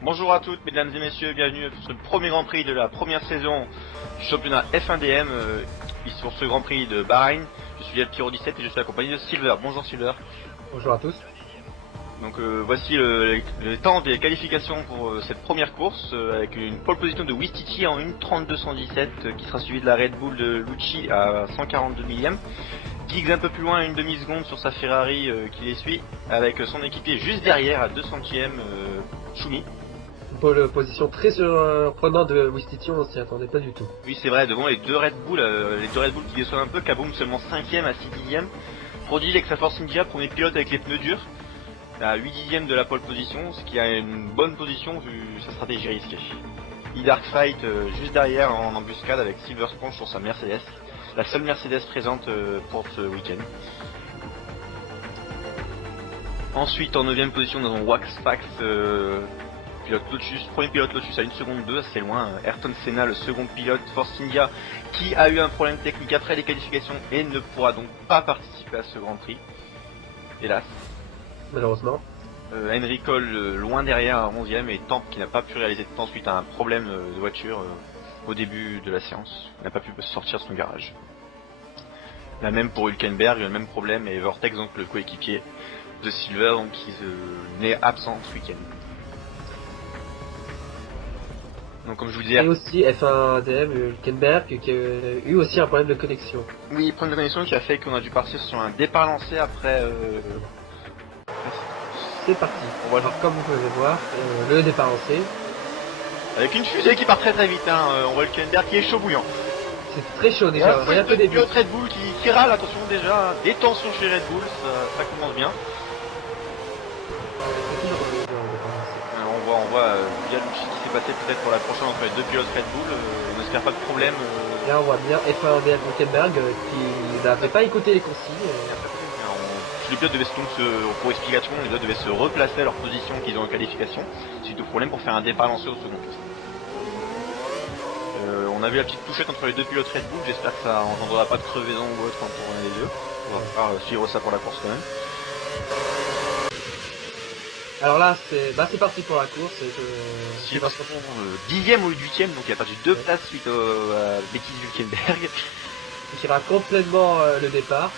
Bonjour à toutes, mesdames et messieurs, bienvenue sur le premier Grand Prix de la première saison du championnat F1DM sur ce Grand Prix de Bahreïn. Je suis Pyro 17 et je suis accompagné de Silver. Bonjour Silver. Bonjour à tous. Donc voici le temps des qualifications pour cette première course avec une pole position de Wistiti en 1.3217 qui sera suivie de la Red Bull de Lucci à 142 millième. Giggs un peu plus loin, une demi-seconde sur sa Ferrari qui les suit avec son équipier juste derrière à 200ème Schumi. Une pole position très surprenante de Wistiti, on s'y attendait pas du tout. Oui c'est vrai, devant les deux Red Bull qui déçoivent un peu, Kaboom seulement 5ème à 6 dixièmes. Prodigy avec sa Force India, premier pilote avec les pneus durs, à 8 dixièmes de la pole position, ce qui a une bonne position vu sa stratégie risquée. E-Dark Fight juste derrière en embuscade avec Silver Sponge sur sa Mercedes, la seule Mercedes présente pour ce week-end. Ensuite en 9ème position nous avons Waxfax, pilote Lotus, premier pilote Lotus à 1 seconde 2, assez loin. Ayrton Senna, le second pilote Force India, qui a eu un problème technique après les qualifications et ne pourra donc pas participer à ce Grand Prix. Hélas. Malheureusement. Henry Cole loin derrière à 11ème et Tamp qui n'a pas pu réaliser de temps suite à un problème de voiture au début de la séance. Il n'a pas pu sortir de son garage. La même pour Hülkenberg, le même problème, et Vortex, donc le coéquipier de Silver, donc qui n'est absent ce week-end. Donc comme je vous disais... Et aussi F1DM, Hülkenberg, qui a eu aussi un problème de connexion. Oui, problème de connexion qui a fait qu'on a dû partir sur un départ lancé après... C'est parti. Voilà. Alors, comme vous pouvez voir, le départ lancé. Avec une fusée qui part très très vite, hein. On voit Hülkenberg qui est chaud bouillant. C'est très chaud déjà, rien que début. Red Bull qui râle, attention déjà, des tensions chez Red Bull, ça commence bien. On voit bien ce qui s'est passé peut-être pour la prochaine entre les deux pilotes Red Bull, on n'espère pas de problème. Là on voit bien F1DM Hülkenberg qui n'avait pas écouté les consignes. Les pilotes devaient pour explication, les pilotes devaient se replacer à leur position qu'ils ont en qualification, suite au problème pour faire un départ lancé au second tour. On a vu la petite touchette entre les deux pilotes Red Bull, j'espère que ça engendrera pas de crevaison ou autre pour un des deux. On va pouvoir suivre ça pour la course quand même. Alors là c'est parti pour la course. Silver 10ème au 8ème, donc il a perdu 2 places suite à bêtise Hülkenberg. Qui ira complètement le départ.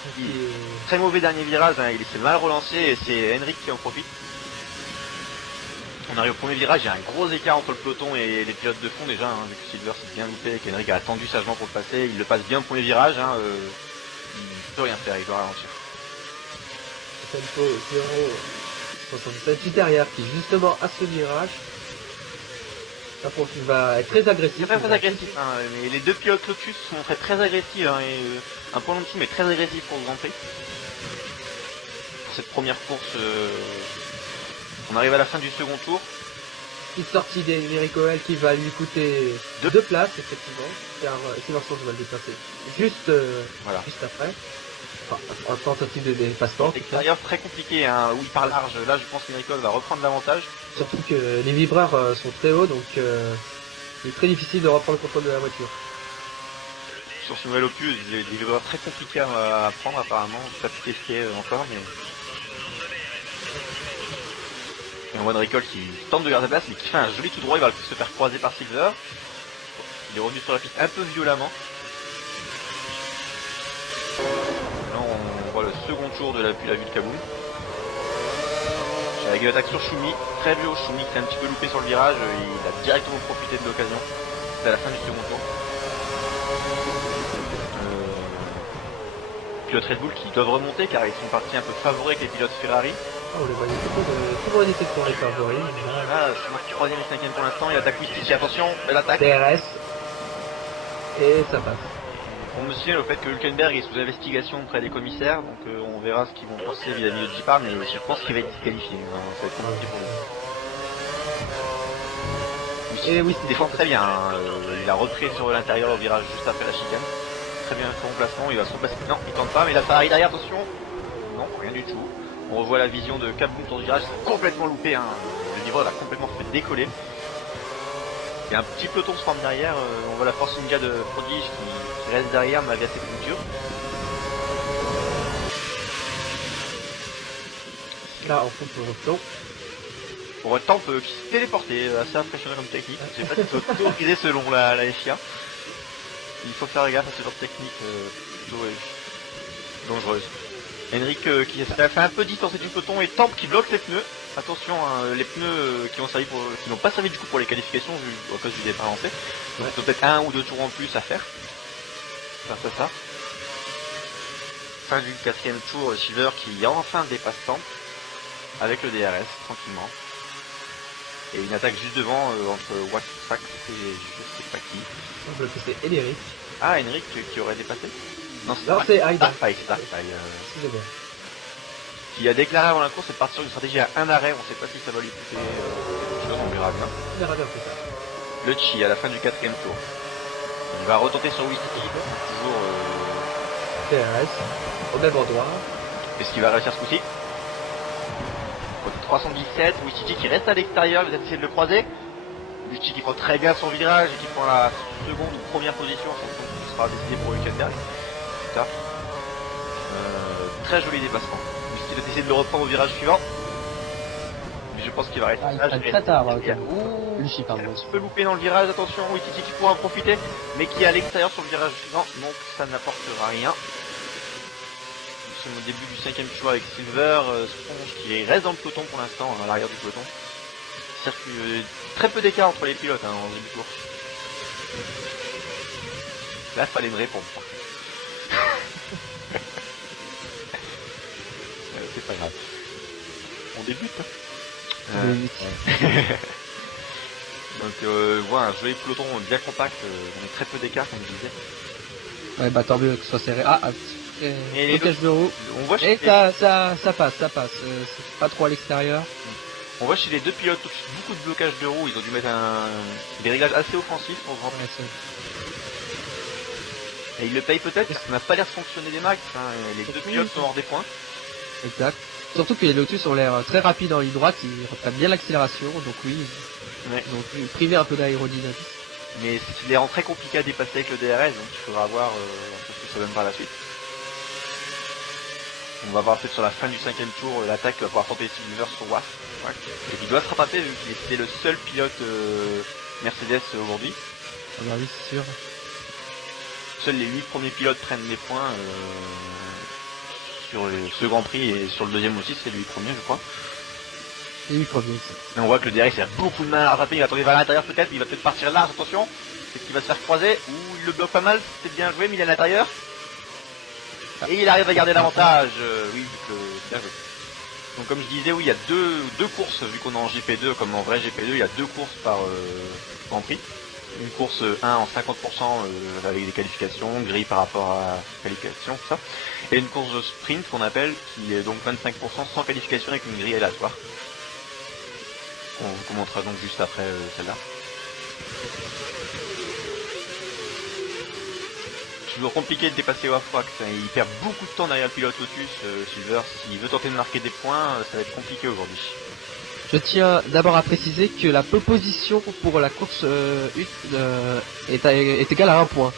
Très mauvais dernier virage, hein, il s'est mal relancé et c'est Henrik qui en profite. On arrive au premier virage, il y a un gros écart entre le peloton et les pilotes de fond déjà, hein, vu que Silver s'est bien loupé et qu'Henrik a attendu sagement pour le passer. Il le passe bien au premier virage, hein, il ne peut rien faire, il doit ralentir. Tempo 0,77 juste derrière qui justement à ce virage. Il va être très agressif. Très agressif, hein, mais les deux pilotes Lotus sont très agressifs, hein, et un point en dessous mais très agressif pour le Grand Prix. Pour cette première course, on arrive à la fin du second tour. Petite sortie d'Henry Cole qui va lui coûter 2 places effectivement, car Silverstone va le dépasser juste après. Enfin, en tentative de dépassement. L'extérieur très compliqué, hein, oui par large, là je pense qu'Henry Cole va reprendre l'avantage. Surtout que les vibreurs sont très hauts, donc il est très difficile de reprendre le contrôle de la voiture. Sur ce nouvel opus, il y a des vibreurs très compliqués à prendre apparemment, pas tout testé encore, mais... Et on voit Henry Cole qui tente de garder sa place, mais qui fait un joli tout droit, il va se faire croiser par Silver. Il est revenu sur la piste un peu violemment. Là on voit le second tour de la vue de Kaboom. Avec une attaque sur Schumi, très vieux Schumi qui s'est un petit peu loupé sur le virage, il a directement profité de l'occasion. C'est à la fin du second tour. Pilotes Red Bull qui doivent remonter car ils sont partis un peu favoris avec les pilotes Ferrari. Ah, on les voyait tout le monde était pour les favoris. Ah, je suis marqué 3ème et 5ème pour l'instant, il attaque Wistiti, attention, belle attaque. DRS. Et ça passe. On me signale au fait que Hülkenberg est sous investigation auprès des commissaires, donc on verra ce qu'ils vont penser vis-à-vis de J-Par, mais je pense qu'il va être disqualifié, hein, ça va être compliqué pour lui. Et oui, il défend très bien, hein, il a repris sur l'intérieur au virage juste après la chicane. Très bien son remplacement, il va se remplacer, non, il tente pas, mais la Ferrari derrière, attention. Non, rien du tout. On revoit la vision de Kaboom sur le virage, complètement loupé, hein. Le livreur l'a complètement fait décoller. Il y a un petit peloton se forme derrière, on voit la Force India de Prodigy qui reste derrière malgré ses coutures. Là on coupe le peloton. Pour un temple qui s'est téléporté, assez impressionnant comme technique. Je sais pas si c'est autorisé selon la FIA. Il faut faire gaffe à ce genre de technique plutôt dangereuse. Henrik qui a fait un peu distancer du peloton et Temple qui bloque les pneus. Attention, hein, les pneus qui n'ont pas servi du coup pour les qualifications vu à cause du départ lancé. Donc il y a peut-être un ou deux tours en plus à faire. Face à ça. Fin du 4ème tour, Silver qui enfin dépasse Temple avec le DRS tranquillement. Et une attaque juste devant entre Waxtrax et je sais pas qui. Je pense que c'est Henrik. Ah, Henrik qui aurait dépassé. Non, c'est Aida. Excusez-moi. Qui a déclaré avant la course cette partie sur une stratégie à un arrêt. On sait pas si ça va lui coûter quelque chose, on verra bien. On verra bien plus tard. Le Chi à la fin du 4ème tour. Il va retenter sur Wistiti, toujours DRS, au même endroit. Est-ce qu'il va réussir ce coup-ci? 317, Wistiti qui reste à l'extérieur, vous essayez de le croiser. Wistiti qui prend très bien son virage et qui prend la seconde ou première position, ça sera décidé pour Hülkenberg. Très joli dépassement. Wistiti va essayer de le reprendre au virage suivant. Mais je pense qu'il va rester très tard. Lucie, pardon. Un petit peu loupé dans le virage, attention, Wistiti qui pourra en profiter, mais qui est à l'extérieur sur le virage suivant, donc ça n'apportera rien. Au début du 5ème tour avec Silver, Sponge qui reste dans le peloton pour l'instant, à l'arrière du peloton. Très peu d'écart entre les pilotes en début de course. Là, fallait me répondre. C'est pas grave. On débute. Donc voilà, un joli peloton bien compact, avec très peu d'écart comme je disais. Ouais, bah tant mieux que ce soit serré. Et blocage de roue. On voit et ça passe. C'est pas trop à l'extérieur. On voit chez les deux pilotes beaucoup de blocage de roue. Ils ont dû mettre des réglages assez offensifs pour se rendre. Et ils le payent peut-être parce que ça n'a pas l'air de fonctionner des max. Hein. Les deux pilotes sont hors des points. Exact. Surtout que les Lotus ont l'air très rapides en ligne droite. Ils reprennent bien l'accélération. Donc oui, ils ont privé un peu d'aérodynamisme. Mais c'est des rangs très compliqués à dépasser avec le DRS. Donc il faudra voir ce que ça donne par la suite. On va voir peut-être sur la fin du 5ème tour l'attaque va pouvoir tenter Silver sur Waff. Ouais. Et il doit se rattraper vu qu'il était le seul pilote Mercedes aujourd'hui. Ah bah oui, c'est sûr. Seuls les 8 premiers pilotes prennent des points sur ce Grand Prix et sur le deuxième aussi, c'est les 8 premiers je crois. Les 8 premiers. Et on voit que le DRS il a beaucoup de mal à rattraper, il va tomber vers l'intérieur peut-être, il va peut-être partir large, attention. Est-ce qu'il va se faire croiser ou il le bloque pas mal, c'est bien joué mais il est à l'intérieur. Et il arrive à garder l'avantage, oui, bien joué. Donc comme je disais, oui, il y a deux courses, vu qu'on est en GP2, comme en vrai GP2, il y a 2 courses par Grand Prix. Une course 1 en 50% avec des qualifications, grille par rapport à qualification, tout ça. Et une course de sprint qu'on appelle, qui est donc 25% sans qualification avec une grille aléatoire. On commentera donc juste après celle-là. Toujours compliqué de dépasser Wafwax, il perd beaucoup de temps derrière le pilote Lotus, Silver, s'il veut tenter de marquer des points, ça va être compliqué aujourd'hui. Je tiens d'abord à préciser que la proposition pour la course 1 est égale à 1 point.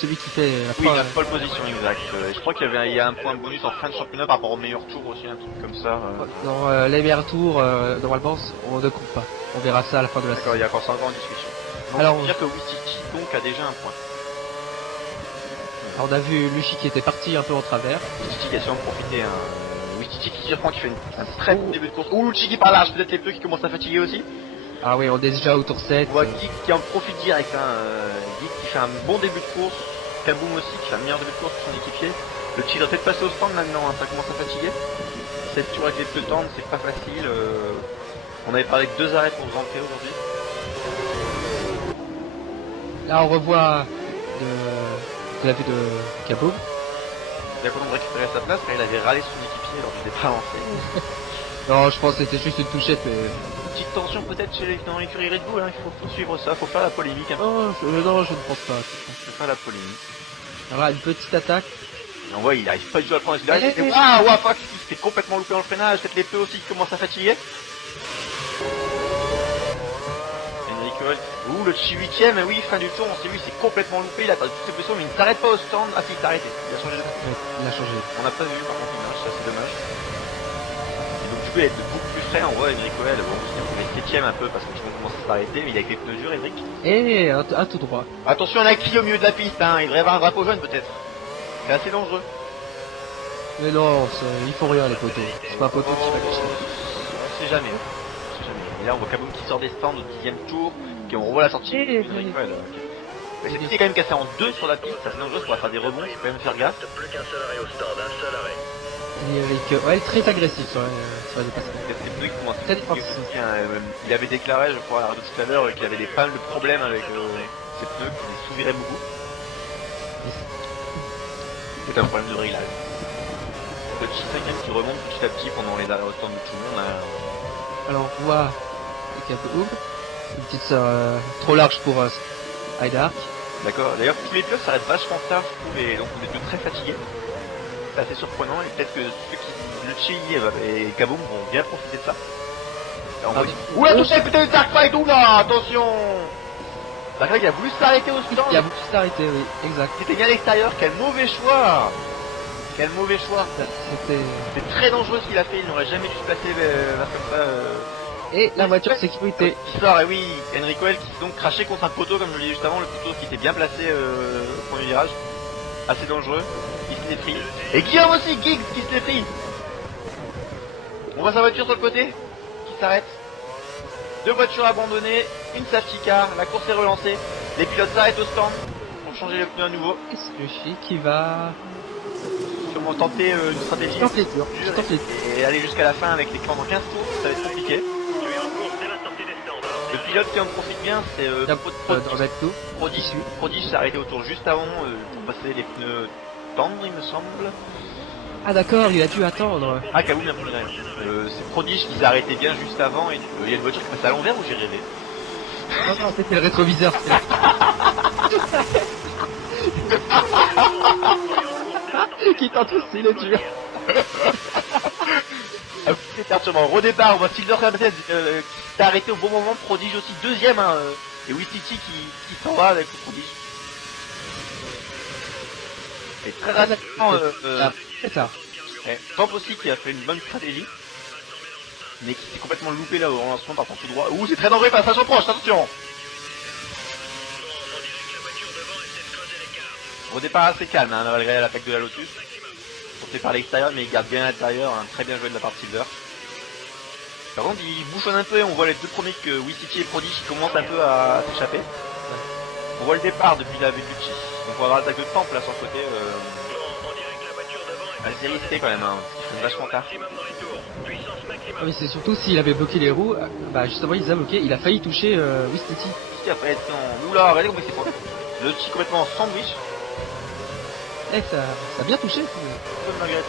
Celui qui fait la oui, la pole position, exact. Je crois qu'il y a un point bonus en fin de championnat par rapport au meilleur tour aussi, un truc comme ça. Dans les meilleurs tours, normalement, on ne compte pas. On verra ça à la fin de la saison. D'accord, il y a encore 5 ans en discussion. Donc, alors, on peut dire que Wistiti donc a déjà un point. Alors, on a vu Luchi qui était parti un peu en travers. Wistiti qui a su en profiter. Wistiti qui surprend, qui fait un très bon début de course. Ouh, Luchi qui part large, peut-être les pneus qui commencent à fatiguer aussi. Ah oui, on est déjà au tour 7. On voit Geek qui en profite direct. Geek qui fait un bon début de course. Kaboom aussi qui fait un meilleur début de course que son équipier. Le Chi doit peut-être passer au stand maintenant, ça commence à fatiguer. Cette tour avec les pneus tendres, c'est pas facile. On avait parlé de 2 arrêts pour rentrer aujourd'hui. Là, on revoit de la vue de Kaboom. Il a content de récupérer sa place car il avait râlé son équipier lors du départ lancé. Non, je pense que c'était juste une touchette, mais... Petite tension peut-être dans l'écurie Red Bull, il faut suivre ça, faut faire la polémique. Non, je ne pense pas. Faut faire la polémique. Alors là, une petite attaque. Et on voit, il arrive pas du tout à le prendre. Waouh, Waouh, il s'est complètement loupé dans le freinage, peut-être les pneus aussi qui commencent à fatiguer. Ouh, le Chi 8ème, oui, fin du tour, on s'est vu, il s'est complètement loupé, il a perdu toutes ses positions, mais il ne s'arrête pas au stand. Ah si, il s'est arrêté, il a changé de... Il a changé. On n'a pas vu par contre l'image, c'est assez dommage. Et donc du coup, il va être beaucoup plus après, on voit Enric Oel, bon, il est 7ème un peu parce que tout le monde commence à s'arrêter, mais il a avec les pneus durs, Enric. Et un tout droit. Attention, on a qui au milieu de la piste, hein, il devrait y avoir un drapeau jaune peut-être. C'est assez dangereux. Mais non, ils font rien les poteaux. C'est pas un poteau qui va gâcher. On sait jamais. Et là, on voit Kaboom qui sort des stands au 10ème tour, puis on revoit la sortie. Enric Oel. Mais cette piste est quand même cassée en deux sur la piste, ça c'est dangereux, on va faire des rebonds, il faut quand même faire gaffe. Plus qu'un seul arrêt au stand, un seul arrêt. Enric Oel très agressif sur la dépassement. C'est pneus qui commencent Très à il avait déclaré, je crois, à la radio tout à l'heure, qu'il avait des problèmes avec ses pneus, qui les souviraient beaucoup. C'est un problème de réglage. Le petit 5ème qui remonte petit à petit pendant les arrêts au stand de tout le monde. Alors on voit Kaboom, une petite trop large pour Heidark. D'accord, d'ailleurs tous les pilotes s'arrêtent vachement tard, je trouve, et donc on est tous très fatigués. C'est assez surprenant, et peut-être que ceux qui, le Chi et Kaboom vont bien profiter de ça. Oula, touché, putain, Darkfight, oula, attention! Darkfight, il a voulu s'arrêter au stand. Il a voulu s'arrêter, oui, exact. Il était bien à l'extérieur, quel mauvais choix! Quel mauvais choix! C'était très dangereux ce qu'il a fait, il n'aurait jamais dû se placer vers comme ça. Et la voiture sécurité. Histoire, et oui, Enric Oel qui s'est donc craché contre un poteau, comme je le disais juste avant, le poteau qui était bien placé au premier virage. Assez dangereux, il se l'est pris. Et Guillaume aussi, Giggs qui se l'est pris. On voit sa voiture sur le côté, qui s'arrête. Deux voitures abandonnées, une safety car, la course est relancée. Les pilotes s'arrêtent au stand pour changer les pneus à nouveau. Le Chi qui va sûrement tenter une stratégie dure et aller jusqu'à la fin avec les plans dans 15 tours, ça va être compliqué. Le pilote qui en profite bien, c'est Prodige s'est arrêté au tour juste avant pour passer les pneus tendres, il me semble. Ah d'accord, il a dû attendre. Ah, Kaboom a pris c'est Prodige qui s'est arrêté bien juste avant et il y a une voiture qui passe à l'envers ou j'ai rêvé? Non, c'était le rétroviseur. Qui tente aussi, il est dur. C'est perturbant. Redépart, on voit Silver qui s'est arrêté au bon moment, Prodige aussi, deuxième, hein, et Wistiti qui s'en va avec le Prodige. Et très rapidement, c'est ça. Temp aussi qui a fait une bonne stratégie, mais qui s'est complètement loupé là au lancement par contre tout droit. Ouh, c'est très dangereux, passage en proche, attention! Redépart assez calme, hein, malgré l'attaque de la Lotus. Porté par l'extérieur, mais il garde bien l'intérieur, hein, très bien joué de la part de Silver. Par contre, il bouchonne un peu et on voit les deux premiers que Wistiti et Prodige qui commencent un peu à s'échapper. On voit le départ depuis la Bellucci. Donc on va avoir l'attaque de Temple là sur le côté. Assez risqué quand même, hein, parce qu'ils vachement tard. Ah oui, c'est surtout s'il avait bloqué les roues, bah justement il les a bloqués, il a failli toucher Wistiti. Wistiti a failli être en... Oula, regardez comment il s'est pris. Le petit complètement en sandwich. Eh, ça a bien touché. Malgré tout,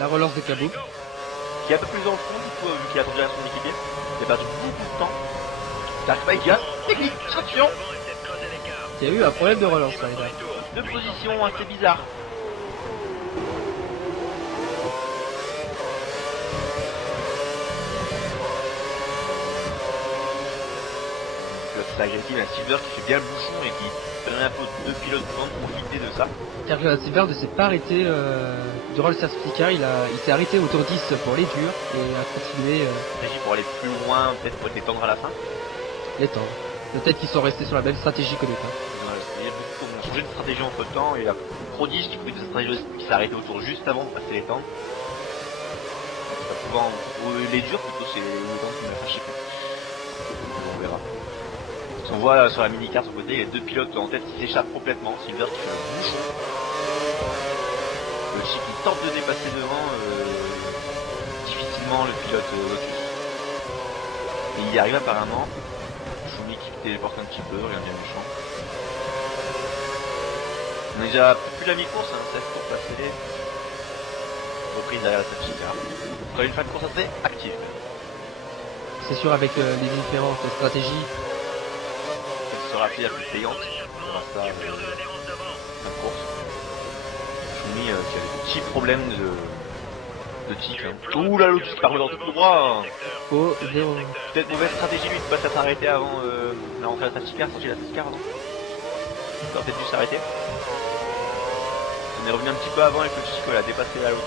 la relance de Kaboom. Qui est un peu plus dans le fond, du coup, vu qu'il a attendu à son équipier. Il a perdu beaucoup de temps. J'arrive pas, il y a technique, traction. Il y a eu un problème de relance là, deux positions assez bizarres. C'est agressif, la Silver qui fait bien le bouchon et qui donne un peu deux pilotes devant de profiter de ça. Car la Silver ne s'est pas arrêté durant le certificat, il s'est arrêté au tour 10 pour les durs et a continué. Pour aller plus loin, peut-être pour les tendre à la fin. Les tendre. Peut-être qu'ils sont restés sur la même stratégie que les temps. Il y a beaucoup qui ont changé de stratégie entre temps et la Prodige qui prit une stratégie qui s'est arrêté au tour juste avant de passer les tendres. Souvent, les durs plutôt, c'est les tendres qui m'a fâché. On verra. On voit sur la mini-car sur le côté, les deux pilotes en tête qui s'échappent complètement. Silver qui fait le bouchon. Le Chi qui tente de dépasser devant difficilement le pilote Lotus. Et il y arrive apparemment. Shumi qui téléporte un petit peu, rien bien méchant. On est déjà plus la mi-course, hein, 16 tours passés. Reprise derrière la safety car. On a une fin de course assez active. C'est sûr avec les différentes stratégies. Sera la plus payante. On verra ça la course. Shumi qui avait des petits problèmes de tic. Hein. Ouh la Lotus qui part dans tout le droit. Oh, 0. Peut-être mauvaise stratégie lui de passer à s'arrêter avant la rentrée à la safety car, sortir la safety car avant. Il aurait peut-être dû s'arrêter. On est revenu un petit peu avant avec le Chico, elle a dépassé la Lotus.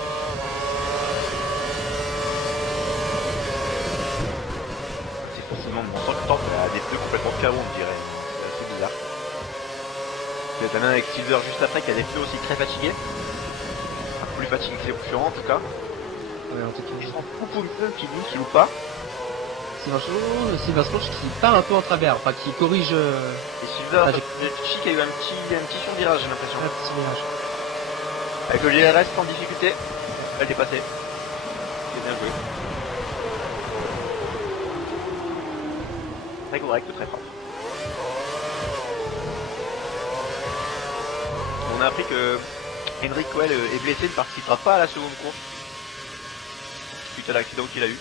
Sinon, on sent que le temps a des pneus complètement KO, on dirait. C'est assez bizarre. Il y a un avec Silver juste après qui a des pneus aussi très fatigués. Enfin, plus fatigués que les concurrents en tout cas. Ouais, en tout cas. Je sens beaucoup de pneus qui loupe pas. Silver Sponge qui part un peu en travers, enfin qui corrige. Et Silver, Chic a eu un petit survirage, j'ai l'impression. Un petit virage. Avec le GRS en difficulté, elle est passée. C'est bien joué. Très correct, très fort. On a appris que Henrik Coel est blessé, ne participera pas à la seconde course suite à l'accident qu'il a eu.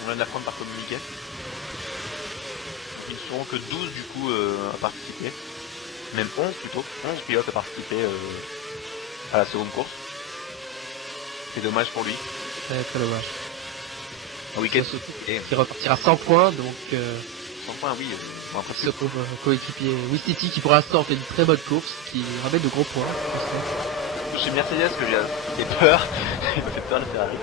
On vient de l'apprendre par communiqué. Ils ne seront que 12 du coup à participer. Même 11 plutôt. 11 pilotes à participer à la seconde course. C'est dommage pour lui. Très très dommage. Un week-end qui repartira 100 points, donc 100 points, oui. Bon, après, ce coéquipier Wistiti qui pour l'instant fait une très bonne course, qui ramène de gros points. Chez Mercedes que j'ai peur. Il m'a fait peur le Ferrari.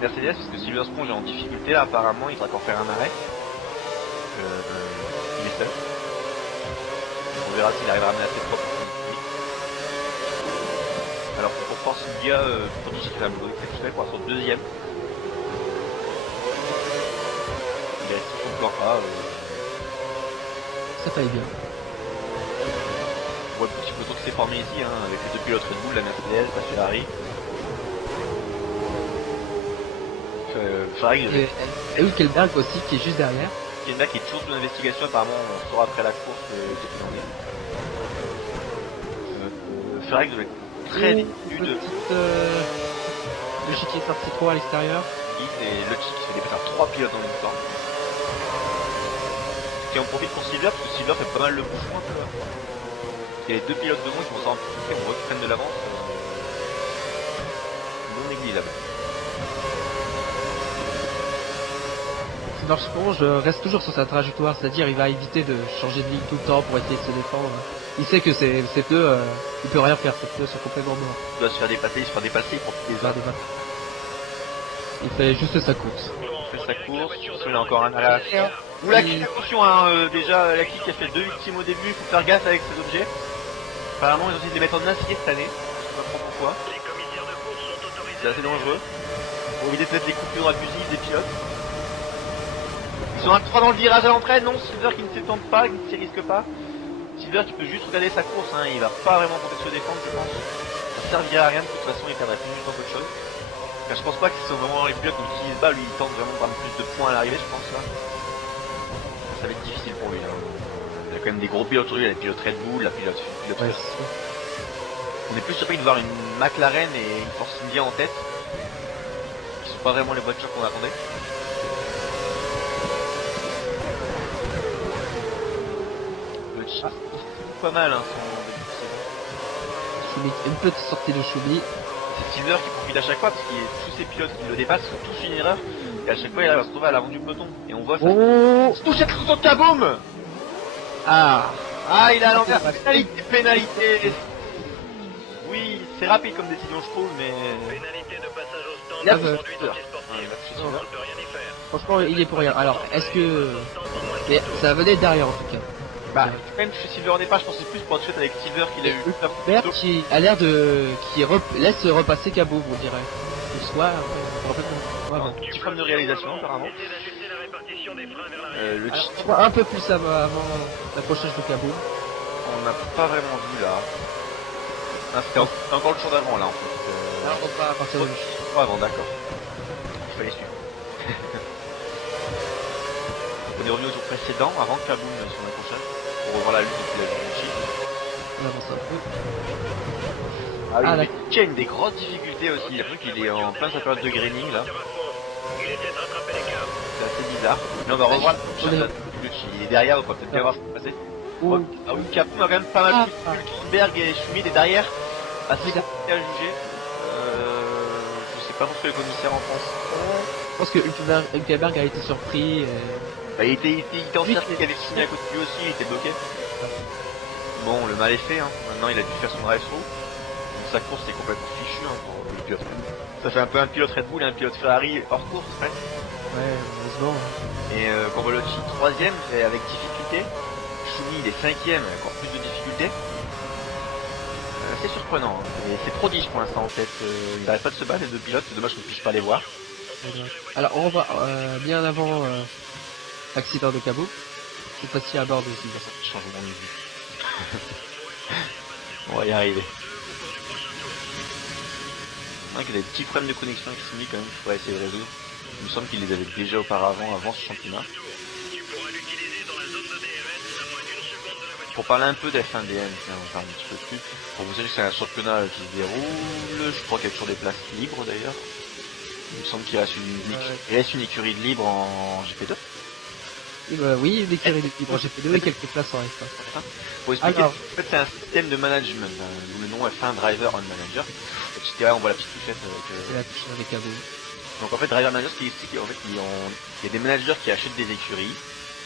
Mercedes parce que Silver Sponge est en difficulté là apparemment, il faudra encore faire un arrêt. Il est seul. On verra s'il arrivera à amener assez propre. Alors pour Force India, Prodigy qui va me donner quelque chose pour son deuxième. Il reste son plan A. Ça paye bien. On voit le petit peloton qui s'est formé ici, hein, avec les deux pilotes Red Bull, la Mercedes, la Ferrari. Et Hülkenberg aussi qui est juste derrière. Hülkenberg qui est toujours sous investigation, apparemment on saura après la course qu'est-ce qu'il en est. Ferrari doit être très déçu de... Le Chic qui est sorti trop à l'extérieur. Et le Chic qui se fait dépasser par 3 pilotes en même temps. Et on profite pour Silver parce que Silver fait pas mal le bouchon un peu là. Il y a les deux pilotes devant qui vont s'empiler, on voit qu'ils prennent de l'avance. Non négligeable. Silver Sponge reste toujours sur sa trajectoire, c'est-à-dire il va éviter de changer de ligne tout le temps pour essayer de se défendre. Il sait que ces pneus, il peut rien faire, ces pneus sont complètement morts. Il doit se faire dépasser, il se fera dépasser, il profite des autres. Il fait juste sa course. Il fait sa course, il a encore un arrêt. Oula, attention, hein, déjà la kick a fait 2 victimes au début, il faut faire gaffe avec ces objets. Apparemment ils ont essayé de les mettre en acier cette année, je sais pas trop pourquoi. C'est assez dangereux. Pour éviter peut-être les coupures abusives des pilotes. Ils sont à 3 dans le virage à l'entrée, non, Silver qui ne s'étende pas, qui ne s'y risque pas. Silver qui peut juste regarder sa course, hein, il va pas vraiment tenter de se défendre je pense. Ça servira à rien, de toute façon il perdrait plus du temps qu'autre chose. Car je pense pas que ce sont vraiment les pilotes qui utilisent pas, lui il tente vraiment de prendre plus de points à l'arrivée je pense là. Ça va être difficile pour lui. Hein. Il y a quand même des gros pilotes aujourd'hui, il y a la pilote Red Bull, la pilote Ouais, on est plus surpris de voir une McLaren et une Force India en tête. Qui sont pas vraiment les voitures qu'on attendait. Le Chic, pas mal hein, une petite sortie de Choubi. C'est Silver qui profite à chaque fois parce que tous ces pilotes qui le dépassent font tous une erreur. Et à chaque fois il arrive à se trouver à l'avant du peloton. Et on voit ça. Oh, Touche son kaboom. ah, Il est à l'envers. Pénalité. Oui, c'est rapide comme décision je trouve, mais... Pénalité de passage au stand Il a conduite peur. antisportive. On ne peut rien y faire. franchement il est pour rien. Alors est-ce que... Mais ça venait derrière en tout cas. Bah, même chez Silver au départ, je pensais plus pour être chouette avec Silver qu'il a eu. Hülkenberg qui a l'air de... laisse repasser Kaboom on dirait. Le soir, Un petit problème de réalisation apparemment. Essayez d'ajuster la répartition des freins vers l'arrière. Le Chic, Alors, un peu plus avant l'approchage de Kaboom. on n'a pas vraiment vu là. Ah, c'était encore le jour d'avant là en fait. Alors on va à partir de Avant, d'accord. Il fallait suivre. On est revenu au jour précédent, avant Kaboom sur l'année prochaine, pour revoir la lutte depuis la vie du Chic. on avance un peu. Mais il y a une des grosses difficultés aussi, il a cru qu'il est en plein sa période de graining là. Il essaie de rattraper l'écart. C'est assez bizarre. Mais on va revoir le Chic. Il est derrière, on va peut-être bien voir ce qui s'est passé. Ah oui, Kaboom a quand même pas mal pris Hülkenberg et Schmid est derrière. Assez compliqué à juger. Je sais pas pour ce que les commissaires en pensent. Je pense que Hülkenberg a été surpris. Bah, il était en circuit, il avait signé à côté de lui aussi, il était bloqué. Bon, le mal est fait, hein. Maintenant il a dû faire son drive-through. Donc sa course est complètement fichue hein, pour le pilote. Ça fait un peu un pilote Red Bull et un pilote Ferrari hors course presque. Ouais, heureusement. Et Corbelotti 3ème avec difficulté. Schumi il est 5ème, encore plus de difficulté. C'est surprenant, hein. Et c'est prodige pour l'instant en fait. Ils n'arrêtent pas de se battre les deux pilotes, c'est dommage qu'on ne puisse pas les voir. Alors on va bien avant l'accident de Cabo. Cette fois-ci à bord de Silverstone. Changement de vue. On va y arriver. Il y a des petits problèmes de connexion avec Schumi quand même qu'il faudrait essayer de résoudre. Il me semble qu'il les avait déjà auparavant, avant ce championnat. Pour parler un peu de F1 DM, on parle un petit peu plus. Pour vous dire que c'est un championnat qui se déroule, je crois qu'il y a toujours des places libres d'ailleurs. Il me semble qu'il reste une écurie de libre en GP2. Oui, une écurie de libre en GP2 et quelques places en F1. Pour expliquer, en fait c'est un système de management, d'où le nom F1 Driver and Manager. Et là on voit la petite touchette C'est la touche avec Cabo. Donc en fait Driver Manager, ce qui explique en fait il y a des managers qui achètent des écuries,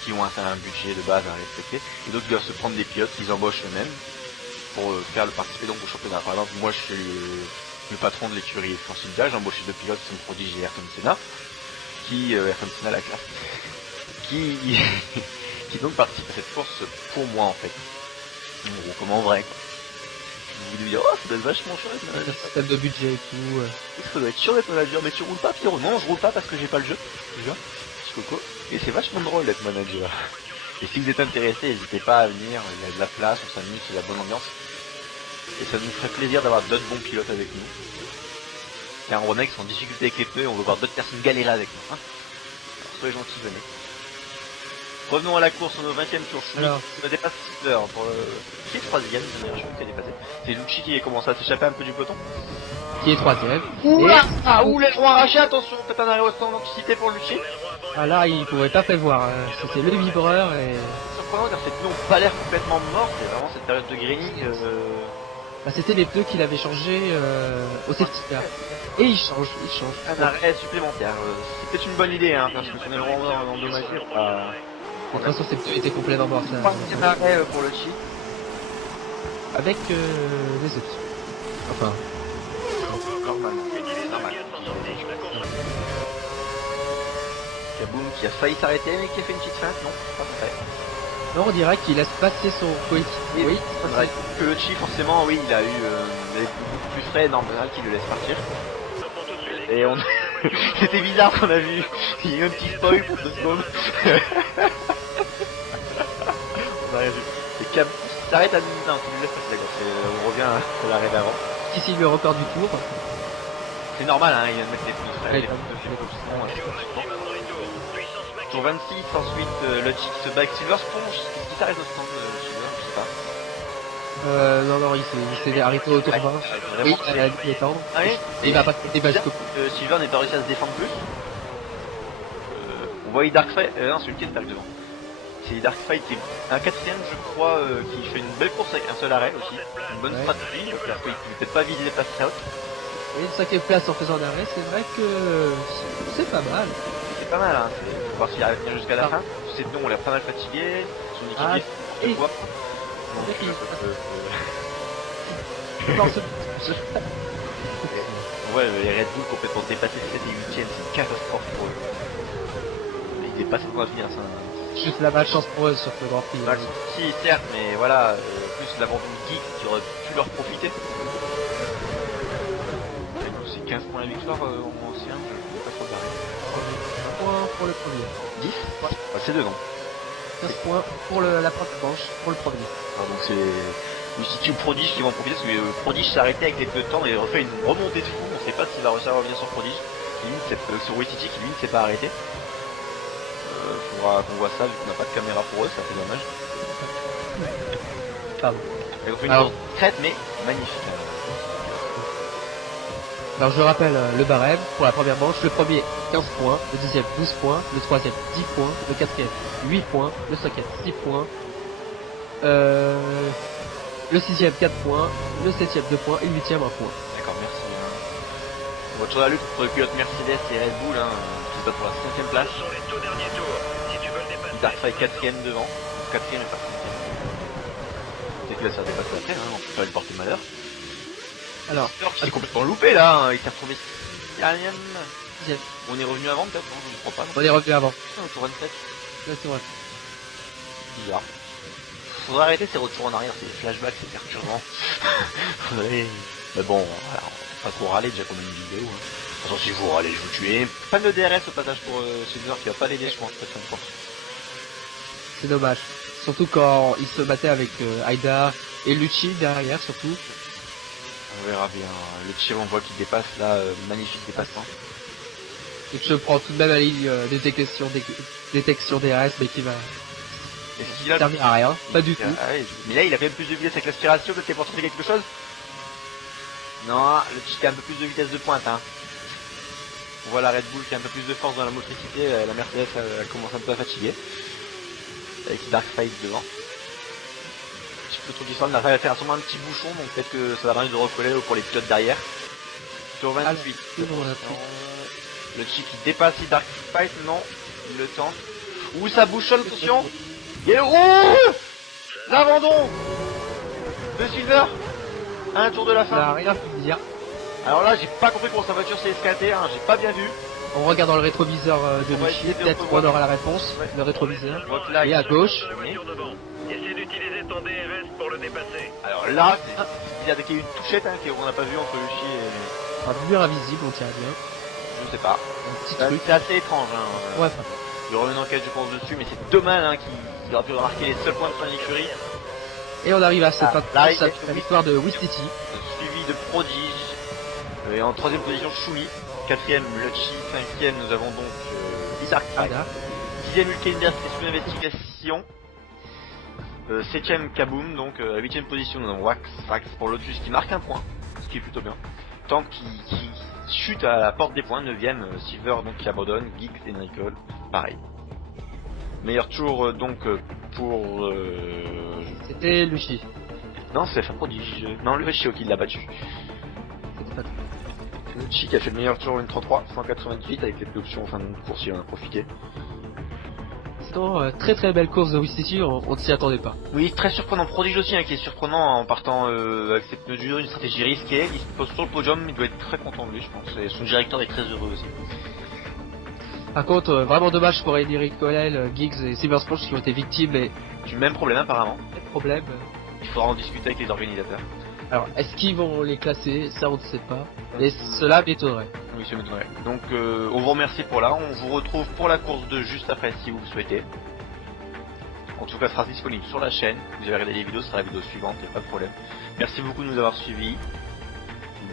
qui ont un budget de base à respecter, et d'autres qui doivent se prendre des pilotes qu'ils embauchent eux-mêmes pour faire participer donc au championnat. Par exemple, moi je suis le patron de l'écurie Force India, j'ai embauché deux pilotes qui sont Prodige et Ayrton Senna, Ayrton Senna la classe, qui donc participent à cette course pour moi en fait. En gros, comme en vrai quoi. Vous voulez dire, oh ça doit être vachement chouette, un système de budget et tout. Ça doit être chiant d'être manager, mais tu roules pas Pierrot? Non, je roule pas parce que j'ai pas le jeu. Déjà, petit coco. Et c'est vachement drôle d'être manager. Et si vous êtes intéressé, n'hésitez pas à venir, il y a de la place, on s'amuse, c'est la bonne ambiance. Et ça nous ferait plaisir d'avoir d'autres bons pilotes avec nous. Car on remet qui sont en difficulté avec les pneus et on veut voir d'autres personnes galérer avec nous. Hein, alors soyez gentils, venez. Revenons à la course, on est au 20ème tour. Schumi qui dépasse Sisler pour qui est 3ème, c'est la dernière chose qui a dépassé. C'est Lucci qui a commencé à s'échapper un peu du peloton. Qui est 3ème. Oula, les trois arrachés, attention, peut-être un arrêt au stand anticipé pour Lucci. Ah là, il pouvait pas prévoir, c'était le vibreur et... C'est surprenant car ces pneus n'ont pas l'air complètement morts, c'est vraiment cette période de graining. Bah, c'était les pneus qu'il avait changé au safety car. Et il change. Un arrêt supplémentaire. C'est peut-être une bonne idée, hein, parce que si on est vraiment endommagé, de toute façon, ces pneus étaient complètement morts. C'est un arrêt pour le Chi. Avec des options. Enfin... Normal. Kaboom qui a failli s'arrêter mais qui a fait une petite feinte, non, pas vrai. Non, on dirait qu'il laisse passer son coéquipier. Oui, c'est vrai que le Chi forcément, oui, il a eu beaucoup plus frais, normal qu'il le laisse partir. Et on... C'était bizarre qu'on a vu, il y a eu un petit spoil pour 2 secondes. On a rien vu. Et Cam s'arrête à minute 1, tu lui laisses passer, d'accord, on revient à l'arrêt d'avant. Ici le record du tour. C'est normal, hein, il vient de mettre les pneus frais, Tour 26, ensuite le Chi qui se bat avec Silver Sponge. Qu'est-ce qui s'arrête au stand de Silver? Je sais pas. Non, il s'est arrêté au tour 20. Oui, il a dû l'étendre. Ah oui, il va pas jusqu'au bout. Silver n'est pas réussi à se défendre plus. On voit Darkfight, non, c'est lui qui est devant. C'est Darkfight qui est un 4ème, je crois, qui fait une belle course avec un seul arrêt aussi. Une bonne stratégie, donc là, il peut peut-être pas viser les passes out. Et une 5ème place en faisant un arrêt, c'est vrai que c'est pas mal. C'est pas mal, hein. Faut voir s'il arrive à tenir jusqu'à la fin. Ces deux ont l'air pas mal fatigués. Son équipier, et quoi. Ouais, les Red Bull complètement dépassés, 7 et 8ème, c'est une catastrophe pour eux. Ils dépassent pour l'avenir, ça. Juste la malchance pour eux sur ce Grand Prix. Si, certes, mais voilà, plus l'abandon de Geek qui aurait pu leur profiter. C'est 15 points la victoire au moins aussi, hein, je ne peux pas trop barrer. 1 point pour le premier. 10 ouais. C'est 2 non. 15 points pour la première manche, pour le premier. Ah, donc c'est... Ou si tu Prodige qui va en profiter, parce que Prodige s'est arrêté avec les pneus de temps et refait une remontée de fou, on sait pas s'il va réussir à revenir sur Prodige, sur Waititi qui lui ne s'est pas arrêté. Faudra qu'on voit ça vu qu'on n'a pas de caméra pour eux, ça fait dommage. Pardon. Et on fait une crête mais magnifique. Alors je rappelle le barème pour la première manche, le premier 15 points, le deuxième 12 points, le troisième 10 points, le quatrième 8 points, le cinquième 6 points, le sixième 4 points, le septième 2 points et le huitième 1 point. D'accord, merci. On va toujours la lutte pour les pilotes Mercedes et Red Bull, hein, qui se battent pour la 5ème place. Sur les tout derniers tours, si tu veux le dépasser. Darkrai 4ème devant, 4ème et pas 5ème. Peut-être qu'il va se faire dépasser après, hein, on peut pas lui porter malheur. Alors, il est complètement loupé là, hein, il s'est retrouvé 6ème. On est revenu avant peut-être, non, je crois pas. Non. On est revenu avant. Putain, au tour 27. Là, c'est vrai. Bizarre. Faudrait arrêter ces retours en arrière, ces flashbacks, c'est perturbant. Faudrait... Mais bon, voilà, on va pas trop râler déjà comme une vidéo. Hein. De toute façon, si vous râlez, je vous tue. Pas de DRS au passage pour Silver qui va pas l'aider, je pense, cette fois. C'est dommage. Surtout quand il se battait avec Aida et Lucci derrière, surtout. On verra bien. Le tir, on voit qu'il dépasse là, magnifique dépassement. Et que je prends tout de même la ligne détection DRS, mais qui va servir à rien. Pas du tout. Ah, ouais, mais là, il a quand même plus de vitesse avec l'aspiration, peut-être pour trouver quelque chose. Non, le tir a un peu plus de vitesse de pointe. Hein. On voit la Red Bull qui a un peu plus de force dans la motricité. La Mercedes, elle commence un peu à fatiguer. Avec Dark Fate devant. Petit peu trop d'histoire, on arrive à faire sûrement un petit bouchon, donc peut-être que ça va permettre de recoller pour les pilotes derrière. Tour 28. Le chip qui dépasse les Dark Fight, non, il le tente. Ouh, ça bouchonne, attention. Et ouh, l'abandon de Silver. Un tour de la Ça n'a fin. rien pu dire. Alors là, j'ai pas compris comment sa voiture s'est escatée, hein, j'ai pas bien vu. On regarde dans le rétroviseur de On va Lucci, essayer de peut-être revoir. qu'on aura la réponse. Ouais. Le rétroviseur. Je vois que là, Et à gauche. La voiture devant. Essaie d'utiliser ton DRS pour le dépasser. Alors là, il y a une touchette hein, qu'on n'a pas vu entre Lucci et... Un mur invisible, on tient bien. Je sais pas. Un petit C'est truc. assez étrange. Hein. Ouais, Le revenu d'enquête, je pense, dessus, mais c'est dommage hein, qu'il aurait pu marquer les seuls points de son écurie. et on arrive à cette fin de là, course avec la victoire de Wistiti. Suivi de Prodige. Et en troisième position, Shumi. Quatrième, Lucci. Cinquième, nous avons donc Isaac. Aida. Dixième, Ulkender qui est sous investigation. Septième, Kaboom. Donc, à huitième position, nous avons Wax pour Lotus qui marque un point. Ce qui est plutôt bien. Tant qui chute à la porte des points. Neuvième, Silver donc qui abandonne. Geeks et Nicole. Pareil. Meilleur tour donc pour... C'était Lucci. Non, c'est un Prodige. Non, le Chio qui l'a battu. C'était pas Lucci qui a fait le meilleur tour, une 33, 198 avec quelques options en fin de course, il en a profité. Sinon, très très belle course de Wistiti, on ne s'y attendait pas. Oui, très surprenant. Prodige aussi, hein, qui est surprenant en partant avec ses pneus durs, une stratégie risquée. Il se pose sur le podium, il doit être très content de lui, je pense. Et son directeur est très heureux aussi. Par contre, vraiment dommage pour Eric Colel, Giggs et Silver Sponge qui ont été victimes et Du même problème apparemment. problème. Il faudra en discuter avec les organisateurs. Alors, est-ce qu'ils vont les classer? Ça, on ne sait pas. Et cela m'étonnerait. Oui, c'est m'étonnerait. Donc, on vous remercie pour là. On vous retrouve pour la course de juste après si vous le souhaitez. En tout cas, ça sera disponible sur la chaîne. Vous avez regardé les vidéos, ce sera la vidéo suivante, il n'y a pas de problème. Merci beaucoup de nous avoir suivis.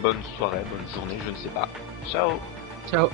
Bonne soirée, bonne journée, je ne sais pas. Ciao. Ciao.